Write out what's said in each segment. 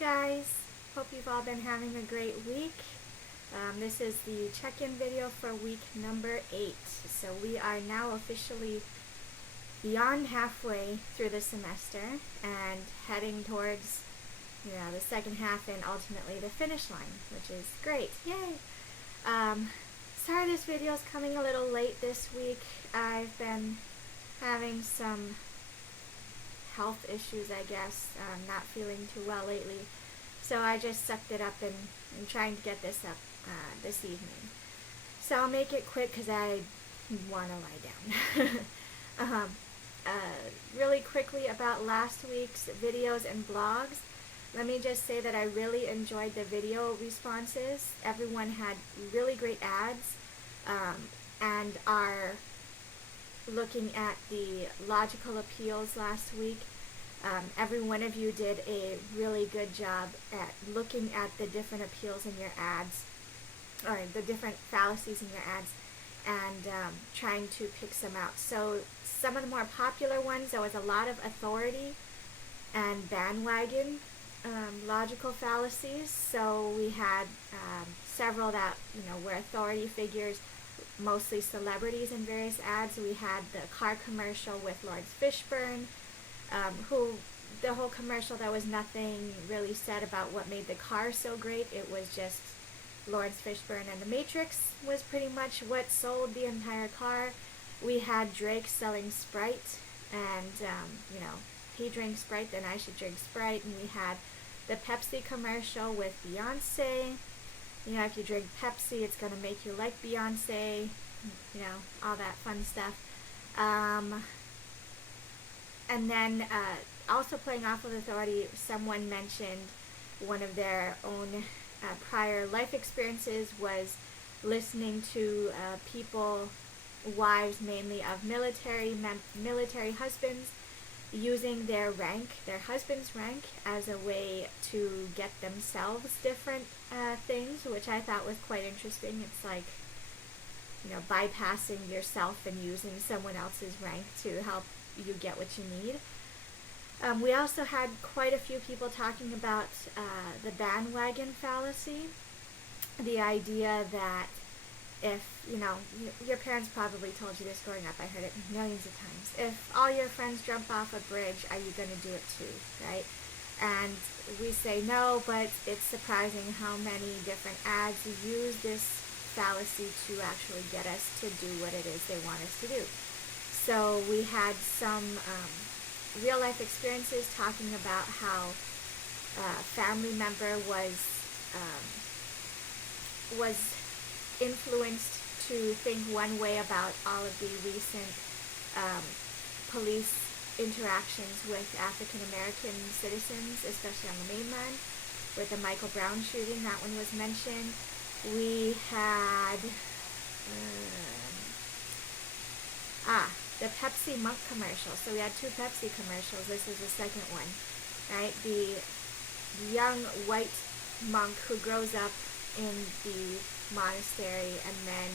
guys, hope you've all been having a great week. This is the check-in video for week number 8. So we are now officially beyond halfway through the semester and heading towards the second half and ultimately the finish line, which is great. Yay! Sorry this video is coming a little late this week. I've been having some health issues, I guess. Not feeling too well lately. So I just sucked it up and I'm trying to get this up this evening. So I'll make it quick because I want to lie down. Really quickly about last week's videos and blogs. Let me just say that I really enjoyed the video responses. Everyone had really great ads and are looking at the logical appeals last week. Every one of you did a really good job at looking at the different appeals in your ads, or the different fallacies in your ads, and trying to pick some out. So some of the more popular ones, there was a lot of authority and bandwagon logical fallacies. So we had several that were authority figures, mostly celebrities in various ads. We had the car commercial with Lawrence Fishburne, who the whole commercial, there was nothing really said about what made the car so great. It was just Lawrence Fishburne and the Matrix was pretty much what sold the entire car. We had Drake selling Sprite, and he drinks Sprite, then I should drink Sprite. And we had the Pepsi commercial with Beyonce. If you drink Pepsi, it's going to make you like Beyonce, all that fun stuff. And then also playing off of authority, someone mentioned one of their own prior life experiences was listening to people, wives mainly of military husbands, using their rank, their husband's rank, as a way to get themselves different things, which I thought was quite interesting. It's like, bypassing yourself and using someone else's rank to help you get what you need. We also had quite a few people talking about the bandwagon fallacy, the idea that if, your parents probably told you this growing up, I heard it millions of times, if all your friends jump off a bridge, are you going to do it too, right? And we say no, but it's surprising how many different ads use this fallacy to actually get us to do what it is they want us to do. So we had some real life experiences talking about how a family member was influenced to think one way about all of the recent police interactions with African American citizens, especially on the mainland, with the Michael Brown shooting. That one was mentioned. We had the Pepsi monk commercial. So we had 2 Pepsi commercials. This is the second one, right? The young white monk who grows up in the monastery and then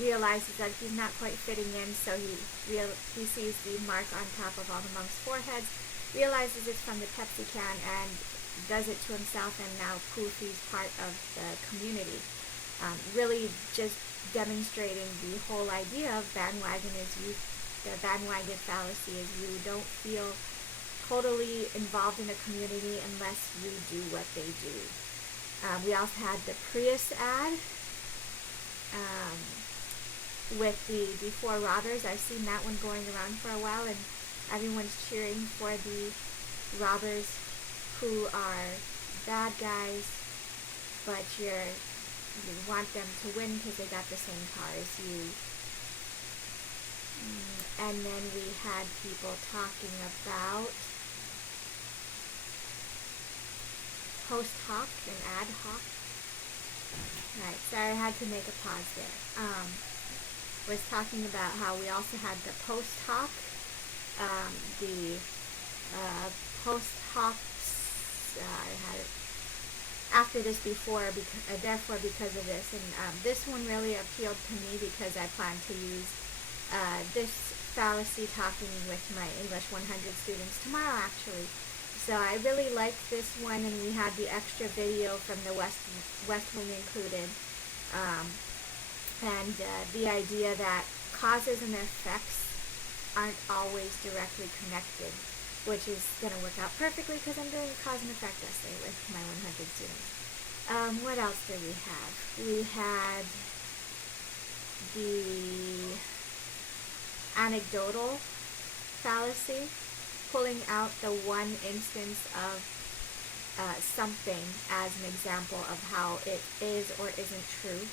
realizes that he's not quite fitting in, so he sees the mark on top of all the monks' foreheads, realizes it's from the Pepsi can, and does it to himself, and now poof, he's part of the community. Really just demonstrating the whole idea of bandwagon the bandwagon fallacy is you don't feel totally involved in a community unless you do what they do. We also had the Prius ad with the 4 robbers. I've seen that one going around for a while, and everyone's cheering for the robbers who are bad guys, but you want them to win because they got the same car as you. And then we had people talking about post hoc and ad hoc. Right, sorry, I had to make a pause there. Was talking about how we also had the post hoc, the post hoc. I had it after this, before, therefore because of this, and this one really appealed to me because I plan to use this fallacy talking with my English 100 students tomorrow, actually. So I really liked this one, and we had the extra video from the West Wing included. Um, and the idea that causes and effects aren't always directly connected, which is going to work out perfectly because I'm doing a cause and effect essay with my 100 students. What else did we have? We had the anecdotal fallacy, pulling out the one instance of something as an example of how it is or isn't true,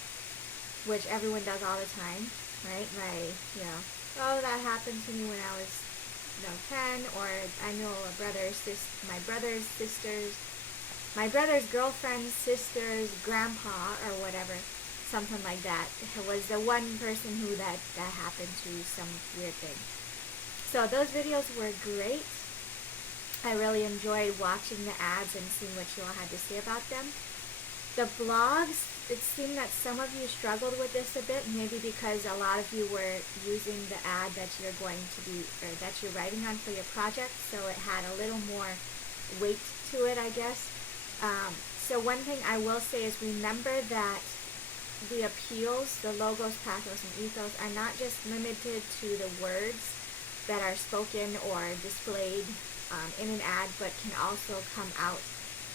which everyone does all the time, right? Like, oh, that happened to me when I was 10, or I know my brother's girlfriend's sister's grandpa, or whatever, something like that. It was the one person who that happened to, some weird thing. So those videos were great. I really enjoyed watching the ads and seeing what you all had to say about them. The blogs, it seemed that some of you struggled with this a bit, maybe because a lot of you were using the ad that you're writing on for your project, so it had a little more weight to it, I guess. So one thing I will say is, remember that the appeals, the logos, pathos, and ethos are not just limited to the words that are spoken or displayed in an ad, but can also come out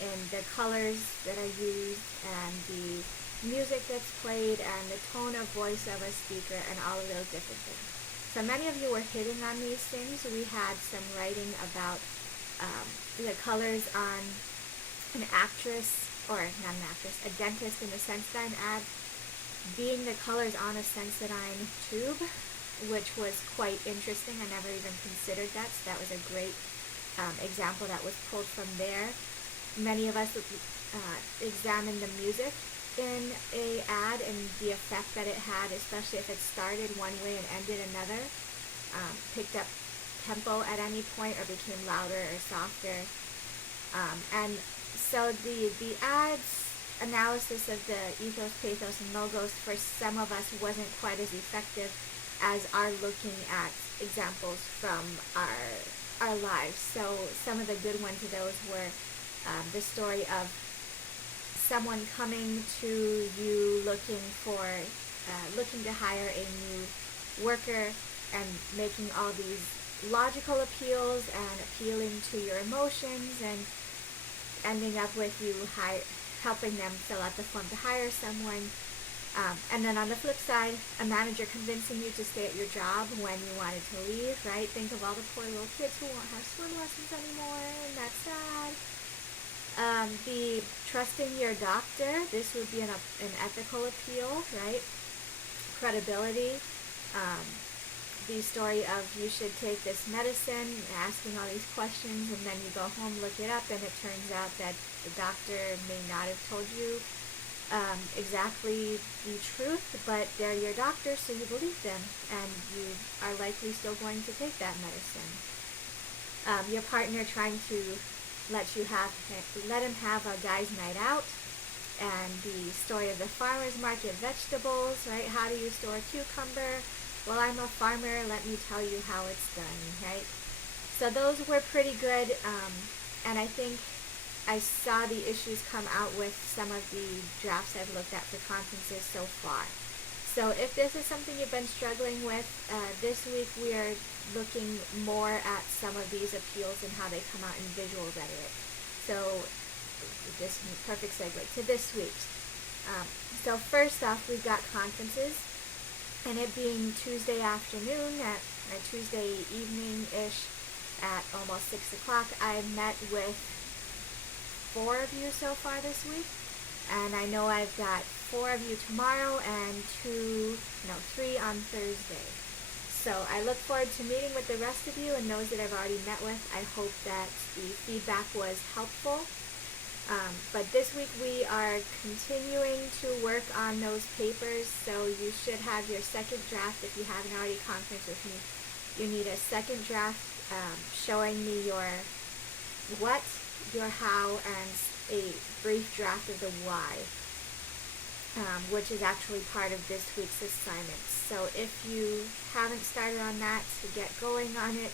in the colors that are used, and the music that's played, and the tone of voice of a speaker, and all of those different things. So many of you were hitting on these things. We had some writing about the colors on an actress, or not an actress, a dentist in the Sensodyne ad, being the colors on a Sensodyne tube, which was quite interesting. I never even considered that, so that was a great example that was pulled from there. Many of us examined the music in a ad and the effect that it had, especially if it started one way and ended another, picked up tempo at any point, or became louder or softer. And so the ads analysis of the ethos, pathos, and logos for some of us wasn't quite as effective as our looking at examples from our lives. So some of the good ones of those were the story of someone coming to you looking to hire a new worker, and making all these logical appeals and appealing to your emotions, and ending up with you helping them fill out the form to hire someone. And then on the flip side, a manager convincing you to stay at your job when you wanted to leave, right? Think of all the poor little kids who won't have swim lessons anymore, and that's sad. The trusting your doctor, this would be an ethical appeal, right? Credibility. The story of you should take this medicine, asking all these questions, and then you go home, look it up, and it turns out that the doctor may not have told you exactly the truth, but they're your doctor, so you believe them, and you are likely still going to take that medicine. Your partner trying to let him have a guy's night out, and the story of the farmer's market vegetables, right? How do you store cucumber? Well, I'm a farmer, let me tell you how it's done, right? So those were pretty good, and I think I saw the issues come out with some of the drafts I've looked at for conferences so far. So if this is something you've been struggling with, this week we are looking more at some of these appeals and how they come out in visual rhetoric. So this is a perfect segue to this week's. So first off, we've got conferences, and it being Tuesday afternoon, or Tuesday evening-ish at almost 6 o'clock, I met with 4 of you so far this week, and I know I've got 4 of you tomorrow and 3 on Thursday. So I look forward to meeting with the rest of you and those that I've already met with. I hope that the feedback was helpful. But this week we are continuing to work on those papers, so you should have your second draft. If you haven't already conferenced with me, you need a second draft showing me your what, your how, and a brief draft of the why, which is actually part of this week's assignment. So if you haven't started on that, to get going on it,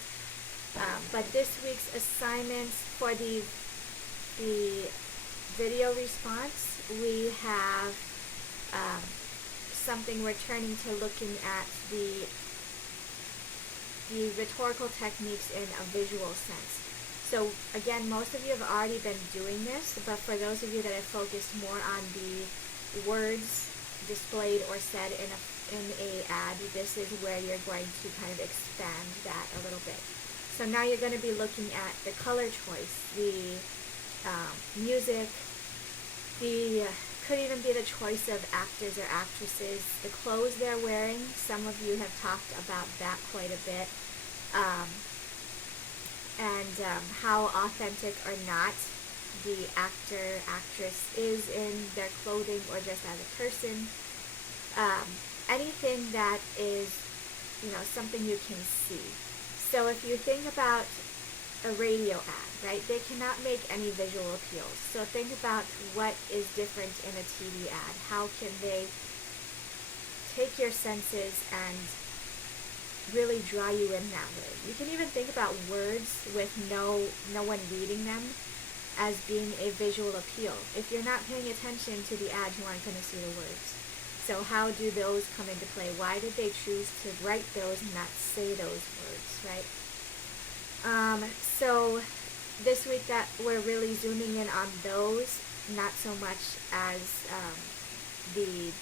But this week's assignments for the video response, we have something we're turning to looking at the rhetorical techniques in a visual sense. So again, most of you have already been doing this, but for those of you that have focused more on the words displayed or said in a ad, this is where you're going to kind of expand that a little bit. So now you're going to be looking at the color choice, the music, could even be the choice of actors or actresses, the clothes they're wearing. Some of you have talked about that quite a bit. And how authentic or not the actor, actress is in their clothing or just as a person. Anything that is, something you can see. So if you think about a radio ad, right, they cannot make any visual appeals. So think about what is different in a TV ad. How can they take your senses and really draw you in that way? You can even think about words with no one reading them as being a visual appeal. If you're not paying attention to the ad, you aren't going to see the words. So how do those come into play? Why did they choose to write those and not say those words, right? So this week that we're really zooming in on those, not so much as the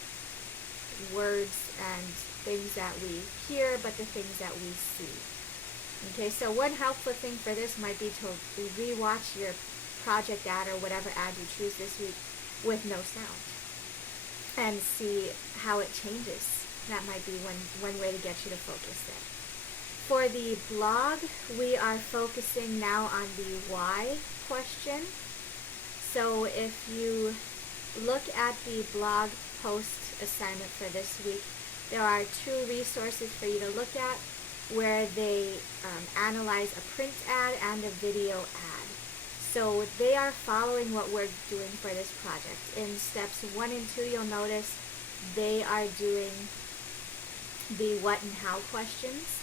words and things that we hear, but the things that we see. Okay, so one helpful thing for this might be to rewatch your project ad or whatever ad you choose this week with no sound and see how it changes. That might be one way to get you to focus there. For the blog, we are focusing now on the why question. So if you look at the blog post assignment for this week, there are 2 resources for you to look at where they analyze a print ad and a video ad. So they are following what we're doing for this project. In steps 1 and 2, you'll notice they are doing the what and how questions.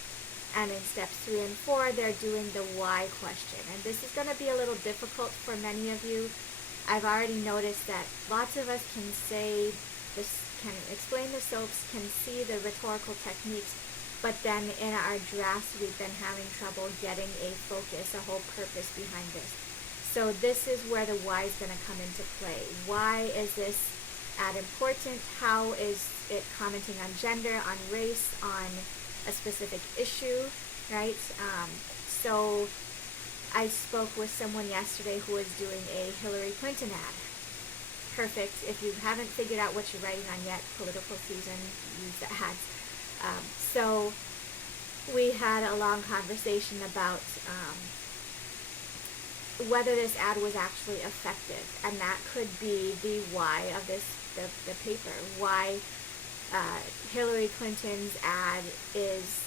And in steps 3 and 4, they're doing the why question. And this is going to be a little difficult for many of you. I've already noticed that lots of us can say this, can explain the soaps, can see the rhetorical techniques, but then in our drafts we've been having trouble getting a focus, a whole purpose behind this. So this is where the why is going to come into play. Why is this ad important? How is it commenting on gender, on race, on a specific issue, right? So I spoke with someone yesterday who was doing a Hillary Clinton ad. Perfect. If you haven't figured out what you're writing on yet, political season, use the ads. So we had a long conversation about whether this ad was actually effective, and that could be the why of the paper. Why Hillary Clinton's ad is,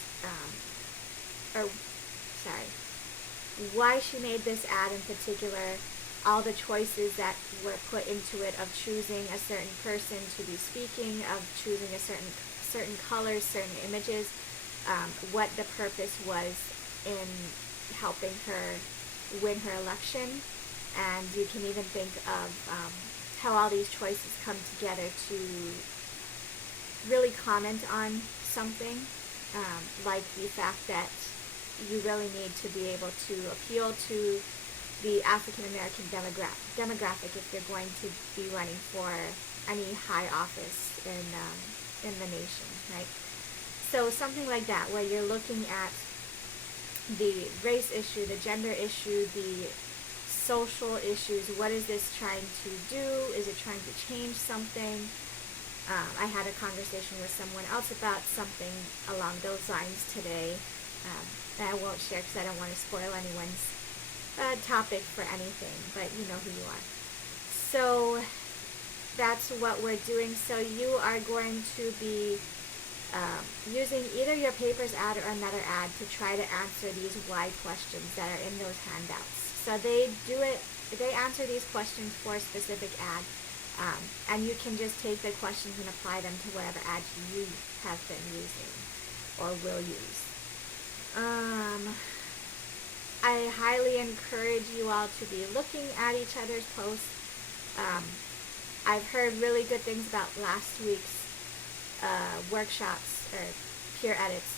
why she made this ad in particular, all the choices that were put into it of choosing a certain person to be speaking, of choosing a certain colors, certain images, what the purpose was in helping her win her election. And you can even think of how all these choices come together to really comment on something, like the fact that you really need to be able to appeal to the African American demographic if you're going to be running for any high office in the nation, right? So something like that, where you're looking at the race issue, the gender issue, the social issues. What is this trying to do? Is it trying to change something? I had a conversation with someone else about something along those lines today, that I won't share because I don't want to spoil anyone's topic for anything, but you know who you are. So that's what we're doing. So you are going to be using either your paper's ad or another ad to try to answer these why questions that are in those handouts. So they answer these questions for a specific ad. And you can just take the questions and apply them to whatever ads you have been using or will use. I highly encourage you all to be looking at each other's posts. Um, I've heard really good things about last week's workshops or peer edits,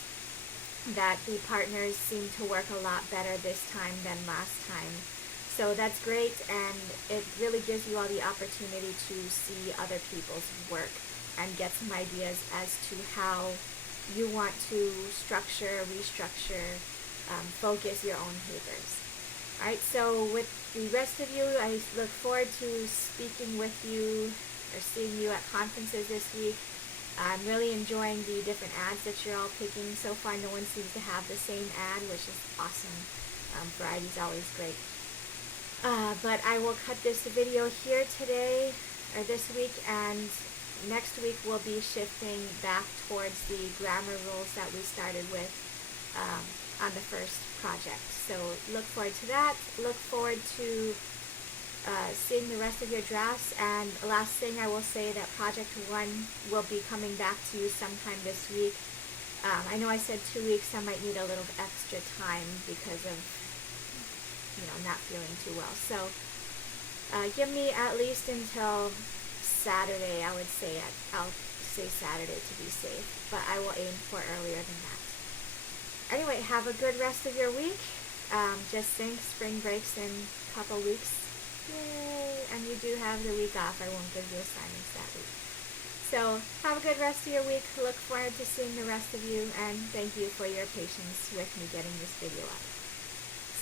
that the partners seem to work a lot better this time than last time. So that's great, and it really gives you all the opportunity to see other people's work and get some ideas as to how you want to structure, restructure, focus your own papers. Alright, so with the rest of you, I look forward to speaking with you or seeing you at conferences this week. I'm really enjoying the different ads that you're all picking. So far, no one seems to have the same ad, which is awesome. Variety is always great. But I will cut this video here today, or this week, and next week we'll be shifting back towards the grammar rules that we started with on the first project. So look forward to that. Look forward to seeing the rest of your drafts. And last thing I will say that Project 1 will be coming back to you sometime this week. I know I said 2 weeks. I might need a little extra time because of not feeling too well. So give me at least until Saturday. I would say I'll say Saturday to be safe, but I will aim for earlier than that. Anyway, have a good rest of your week. Just think spring breaks in a couple weeks. Yay! And you do have the week off. I won't give you assignments that week. So have a good rest of your week. Look forward to seeing the rest of you, and thank you for your patience with me getting this video out.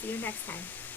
See you next time.